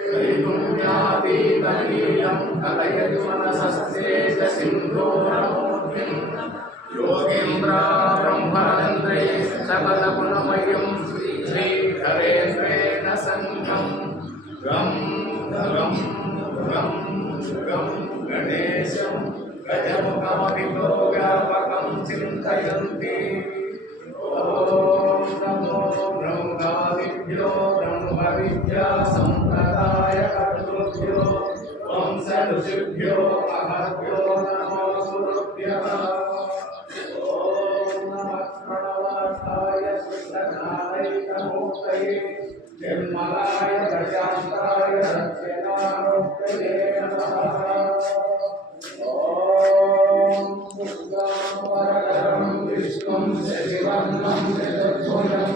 त्रैगुण्यातीतनीलं कलयतु मनसस्तेज सिन्धूरमूर्तिं योगीन्द्रा ब्रह्मरन्ध्रे सकलगुणमयं श्रीधरेन्द्रेण सङ्गं गं गं गं गं गणेशं गजमुखमभितो व्यापकं चिन्तयन्ति ॐ नमो ब्रह्मादिभ्यो ब्रह्मविद्या सम्प्रदायकर्तृभ्यो वंशऋषिभ्यो महद्भ्यो नमो गुरुभ्यः ॐ नमः प्रणवार्थाय शुद्धज्ञानैकमूर्तये निर्मलाय प्रशान्ताय सत्यनामूर्तये नमः विष्णुं शशिवर्णं चतुर्भुजं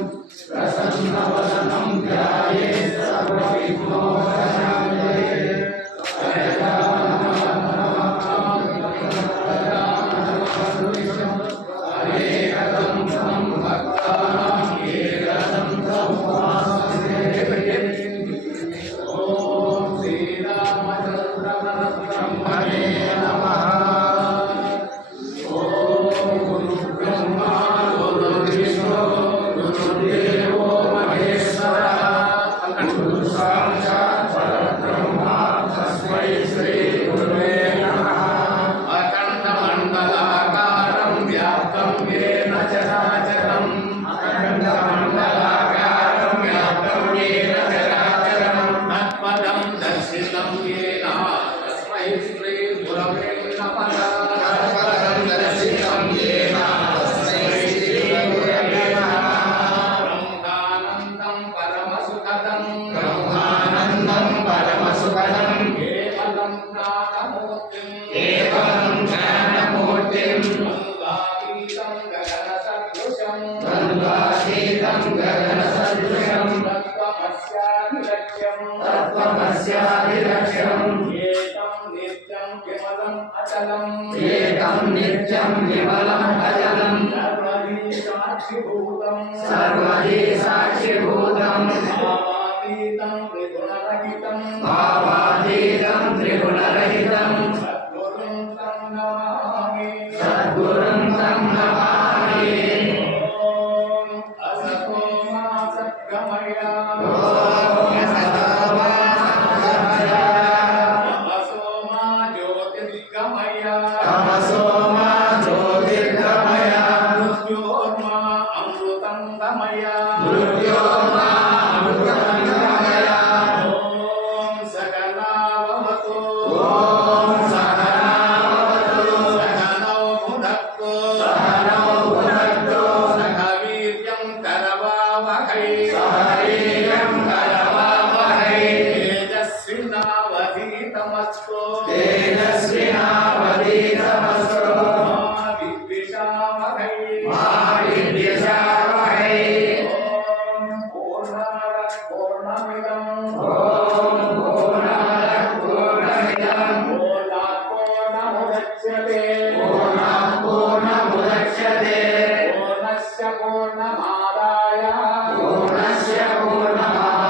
प्रसन्नवदनं ध्यायेत् सर्वविघ्नोपशान्तये अनेकदन्तं भक्तानां एकदन्तं उपास्महे ॐ श्रीरामचन्द्रब्रह्मणे नमः एकं नित्यं विमलं अचलं सर्वदी साक्षिभूतं भावातीतं त्रिगुणरहितं सद्गुरुं तं नमामि असतो मा सद्गमय पूर्णस्य पूर्णमादाय